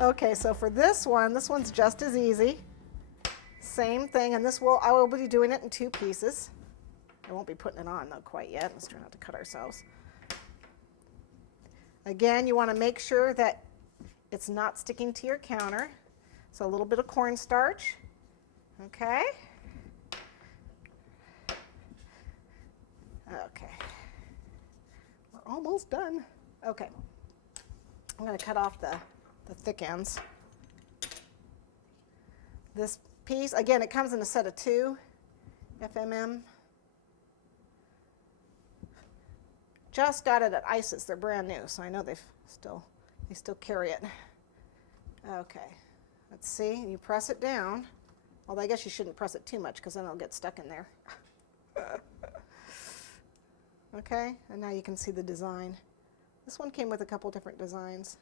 Okay, so for this one's just as easy. Same thing, and I will be doing it in 2 pieces. I won't be putting it on though quite yet. Let's try not to cut ourselves. Again, you want to make sure that it's not sticking to your counter. So a little bit of cornstarch. Okay. Okay. We're almost done. Okay. I'm going to cut off the thick ends. This piece, again, it comes in a set of 2 FMM. Just got it at ISIS. They're brand new, so I know they still carry it. Okay, let's see. You press it down. Although I guess you shouldn't press it too much because then it'll get stuck in there. Okay, and now you can see the design. This one came with a couple different designs.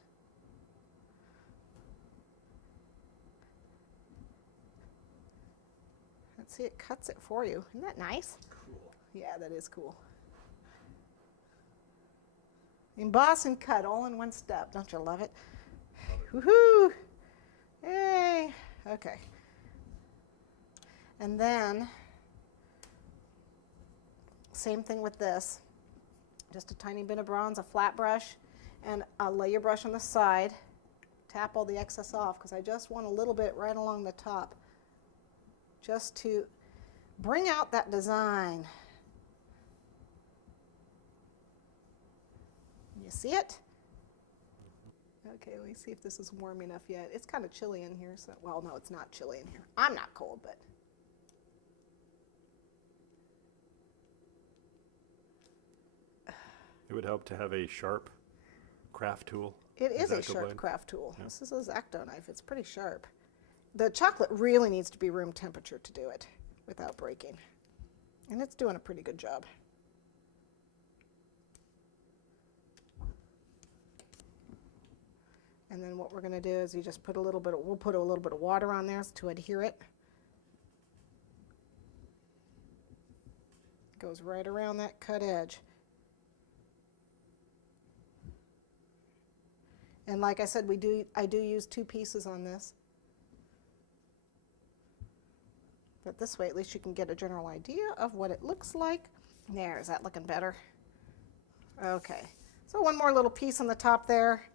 Let's see, it cuts it for you. Isn't that nice? Cool. Yeah, that is cool. Emboss and cut all in one step. Don't you love it? Woohoo! Yay! Okay. And then, same thing with this. Just a tiny bit of bronze, a flat brush, and a layer brush on the side. Tap all the excess off because I just want a little bit right along the top just to bring out that design. You see it? Okay, let me see if this is warm enough yet. It's kind of chilly in here, so, well, no, it's not chilly in here. I'm not cold, but. It would help to have a sharp craft tool. It is a sharp craft tool. Yeah. This is a X-Acto knife. It's pretty sharp. The chocolate really needs to be room temperature to do it without breaking. And it's doing a pretty good job. And then what we're going to do is you just put we'll put a little bit of water on there to adhere it. Goes right around that cut edge. And like I said, I do use 2 pieces on this. But this way, at least you can get a general idea of what it looks like. There, is that looking better? Okay, so one more little piece on the top there,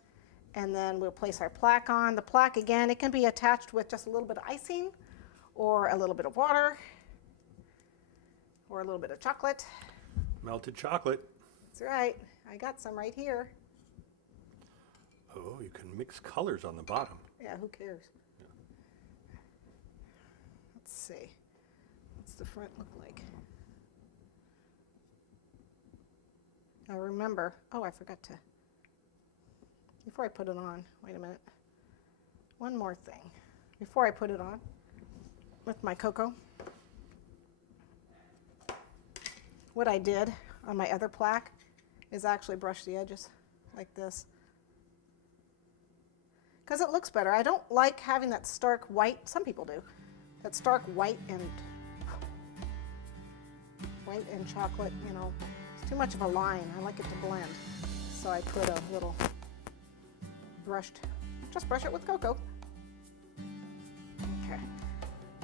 and then we'll place our plaque on. The plaque, again, it can be attached with just a little bit of icing, or a little bit of water, or a little bit of chocolate. Melted chocolate. That's right, I got some right here. Oh, you can mix colors on the bottom. Yeah, who cares? Yeah. Let's see. What's the front look like? Now remember, oh, I forgot to, before I put it on, wait a minute. One more thing. Before I put it on with my cocoa, what I did on my other plaque is actually brush the edges like this. Because it looks better. I don't like having that stark white, some people do, that stark white and chocolate, you know. It's too much of a line. I like it to blend. So I put a little just brush it with cocoa. Okay.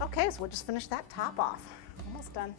Okay, so we'll just finish that top off. Almost done.